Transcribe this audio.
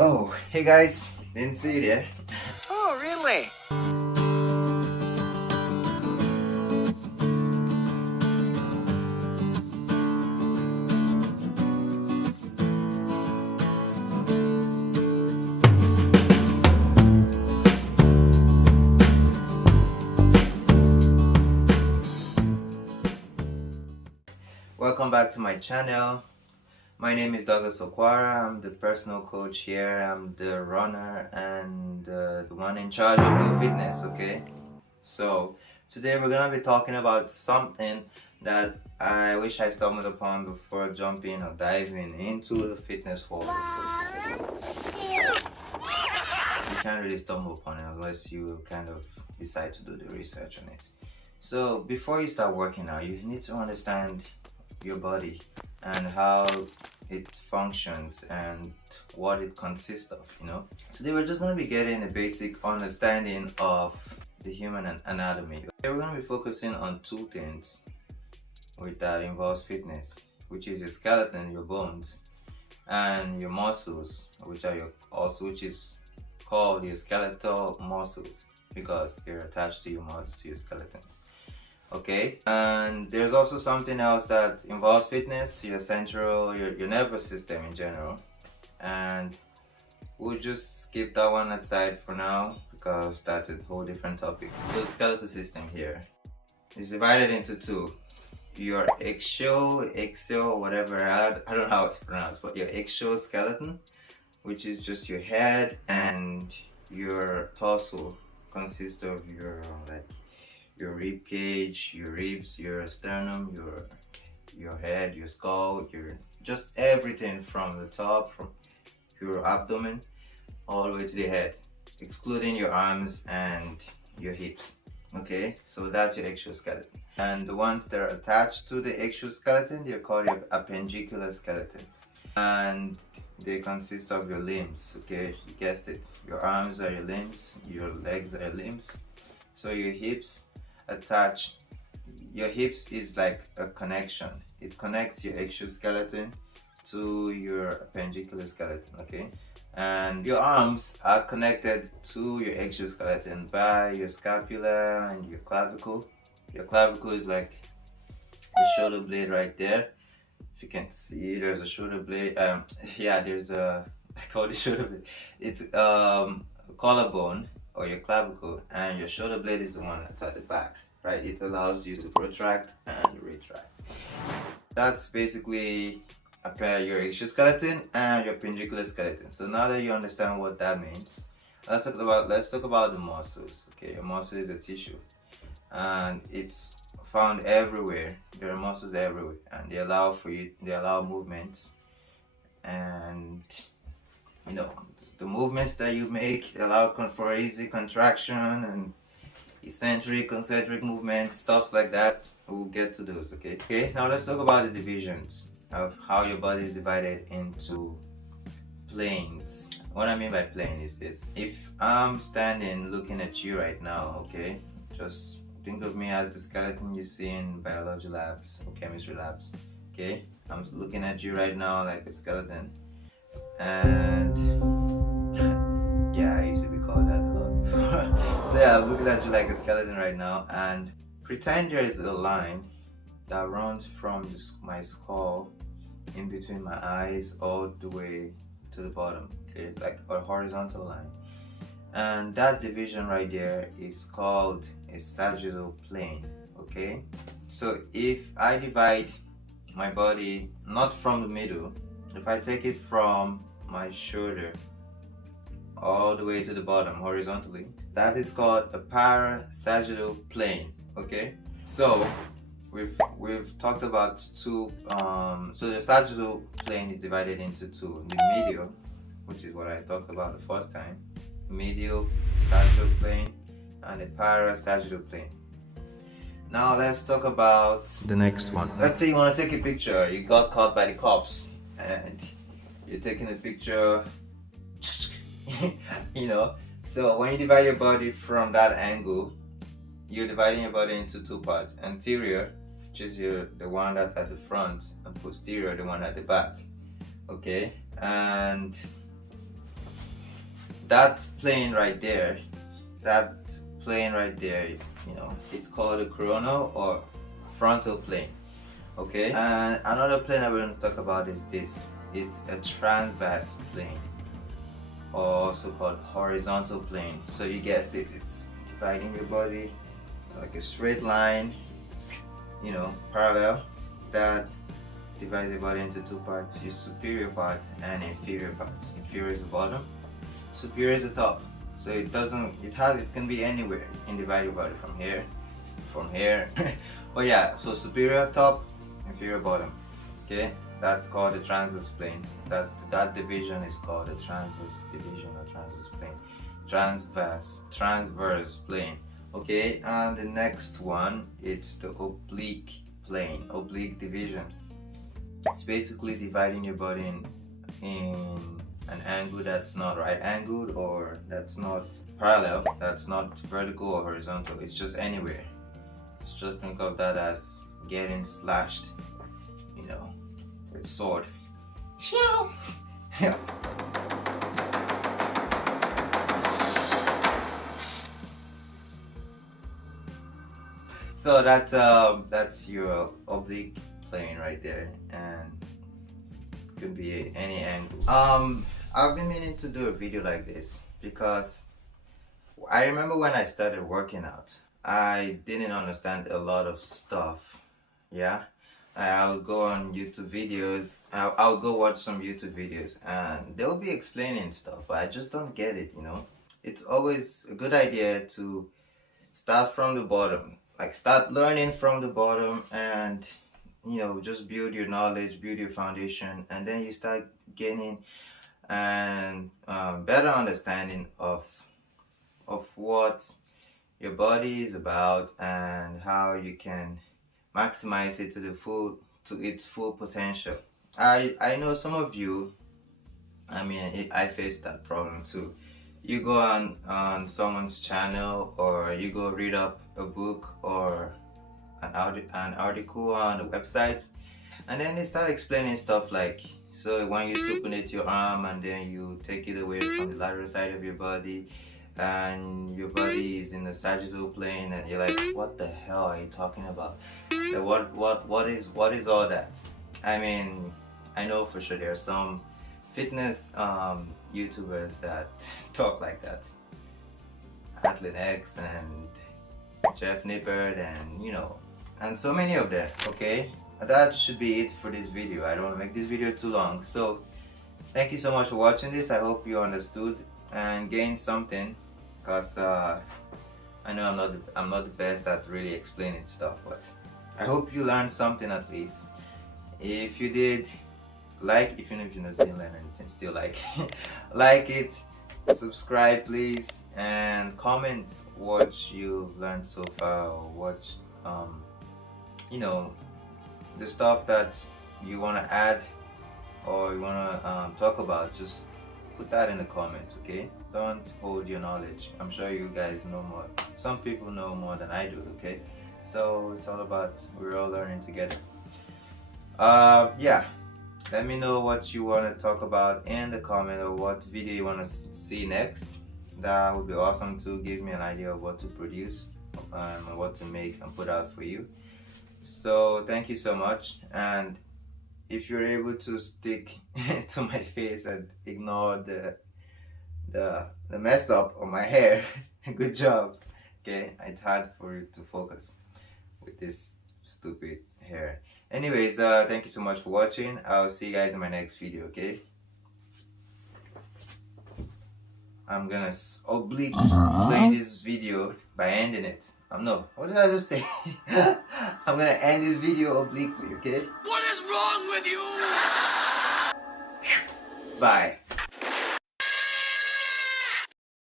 Oh, hey guys, didn't see you there. Oh, really? Welcome back to my channel. My name is Okwara. I'm the personal coach here. I'm the runner and the one in charge of the fitness, okay? So, today we're gonna be talking about something that I wish I stumbled upon before jumping or diving into the fitness world. You can't really stumble upon it unless you kind of decide to do the research on it. So before you start working out, you need to understand your body and how it functions and what it consists of, Today we're just going to be getting a basic understanding of the human anatomy. Okay, we're going to be focusing on two things with that involves fitness, which is your skeleton, your bones, and your muscles, which is called your skeletal muscles because they're attached to your skeletons. Okay, and there's also something else that involves fitness, your nervous system in general, and we'll just skip that one aside for now because that's a whole different topic. So the skeletal system here is divided into two: your axial, whatever, I don't know how it's pronounced, but your exoskeleton, which is just your head, and your torso consists of your rib cage, your ribs, your sternum, your head, your skull, just everything from the top, from your abdomen all the way to the head, excluding your arms and your hips. Okay, so that's your exoskeleton. And the ones that are attached to the exoskeleton, they're called your appendicular skeleton. And they consist of your limbs, okay? You guessed it. Your arms are your limbs, your legs are your limbs. So your hips is like a connection. It connects your exoskeleton to your appendicular skeleton, okay? And your arms are connected to your exoskeleton by your scapula and your clavicle. Your clavicle is like the shoulder blade right there. If you can see, there's a shoulder blade. I call it shoulder blade. It's collarbone or your clavicle, and your shoulder blade is the one that's at the back, right? It allows you to protract and retract. That's basically your exoskeleton and your appendicular skeleton. So now that you understand what that means, let's talk about the muscles. Okay, your muscle is a tissue, and it's found everywhere. There are muscles everywhere, and they allow movements, and the movements that you make allow for easy contraction and eccentric, concentric movements, stuff like that. We'll get to those, okay? Now let's talk about the divisions of how your body is divided into planes. What I mean by plane is this: if I'm standing looking at you right now, okay, just think of me as the skeleton you see in biology labs or chemistry labs, okay? I'm looking at you right now like a skeleton, and yeah, I used to be called that a lot before. So yeah, I'm looking at you like a skeleton right now, and pretend there is a line that runs from my skull in between my eyes all the way to the bottom, okay, like a horizontal line. And that division right there is called a sagittal plane, okay? So if I divide my body not from the middle, if I take it from my shoulder all the way to the bottom horizontally, that is called a parasagittal plane, okay? So we've talked about two, so the sagittal plane is divided into two: the medial, which is what I talked about the first time, medial sagittal plane, and the parasagittal plane. Now let's talk about the next one. Let's say you want to take a picture. You got caught by the cops and you're taking a picture. So when you divide your body from that angle, you're dividing your body into two parts: anterior, which is the one that's at the front, and posterior, the one at the back, okay? And that plane right there, that plane right there, you know, it's called a coronal or frontal plane. Okay, and another plane I want to talk about is this. It's a transverse plane, or also called horizontal plane. So you guessed it, it's dividing your body like a straight line, you know, parallel, that divides the body into two parts: your superior part and inferior part. Inferior is the bottom, superior is the top. So it can be anywhere. You can divide your body from here, but yeah, so superior top, inferior bottom. Okay, that's called the transverse plane. That division is called the transverse division or transverse plane. Transverse plane. Okay, and the next one, it's the oblique plane, oblique division. It's basically dividing your body in an angle that's not right angled, or that's not parallel, that's not vertical or horizontal. It's just anywhere. It's just think of that as getting slashed, you know, with a sword. Yeah. So that's your oblique plane right there, and it could be any angle. I've been meaning to do a video like this because I remember when I started working out, I didn't understand a lot of stuff. Yeah, I would go on YouTube videos. I would go watch some YouTube videos, and they'll be explaining stuff, but I just don't get it. You know, it's always a good idea to start from the bottom. Like, start learning from the bottom, and you know, just build your knowledge, build your foundation, and then you start gaining and better understanding of what your body is about and how you can maximize it to its full potential. I know some of you, I mean, I faced that problem too. You go on someone's channel, or you go read up a book or an article on a website, and then they start explaining stuff like, so when you supinate your arm and then you take it away from the lateral side of your body, and your body is in the sagittal plane, and you're like, what the hell are you talking about? So what is all that? I mean, I know for sure there are some fitness YouTubers that talk like that. Athlete X and Jeff Nippert, and you know, and so many of them. Okay, that should be it for this video. I don't want to make this video too long, so thank you so much for watching this. I hope you understood and gained something, because I know I'm not the best at really explaining stuff, but I hope you learned something at least. If you did, like, even if you didn't learn anything, still like like it, subscribe please, and comment what you've learned so far, or what you know, the stuff that you want to add or you want to talk about. Just put that in the comments, okay? Don't hold your knowledge. I'm sure you guys know more. Some people know more than I do, okay? So it's all about, we're all learning together. Yeah, let me know what you want to talk about in the comment, or what video you want to see next. That would be awesome to give me an idea of what to produce and what to make and put out for you. So thank you so much, and if you're able to stick to my face and ignore the mess up on my hair, good job. Okay, it's hard for you to focus with this stupid hair. Anyways, thank you so much for watching. I'll see you guys in my next video. Okay, I'm gonna oblique play this video by ending it. No, what did I just say? I'm gonna end this video obliquely, okay? What is wrong with you? Bye.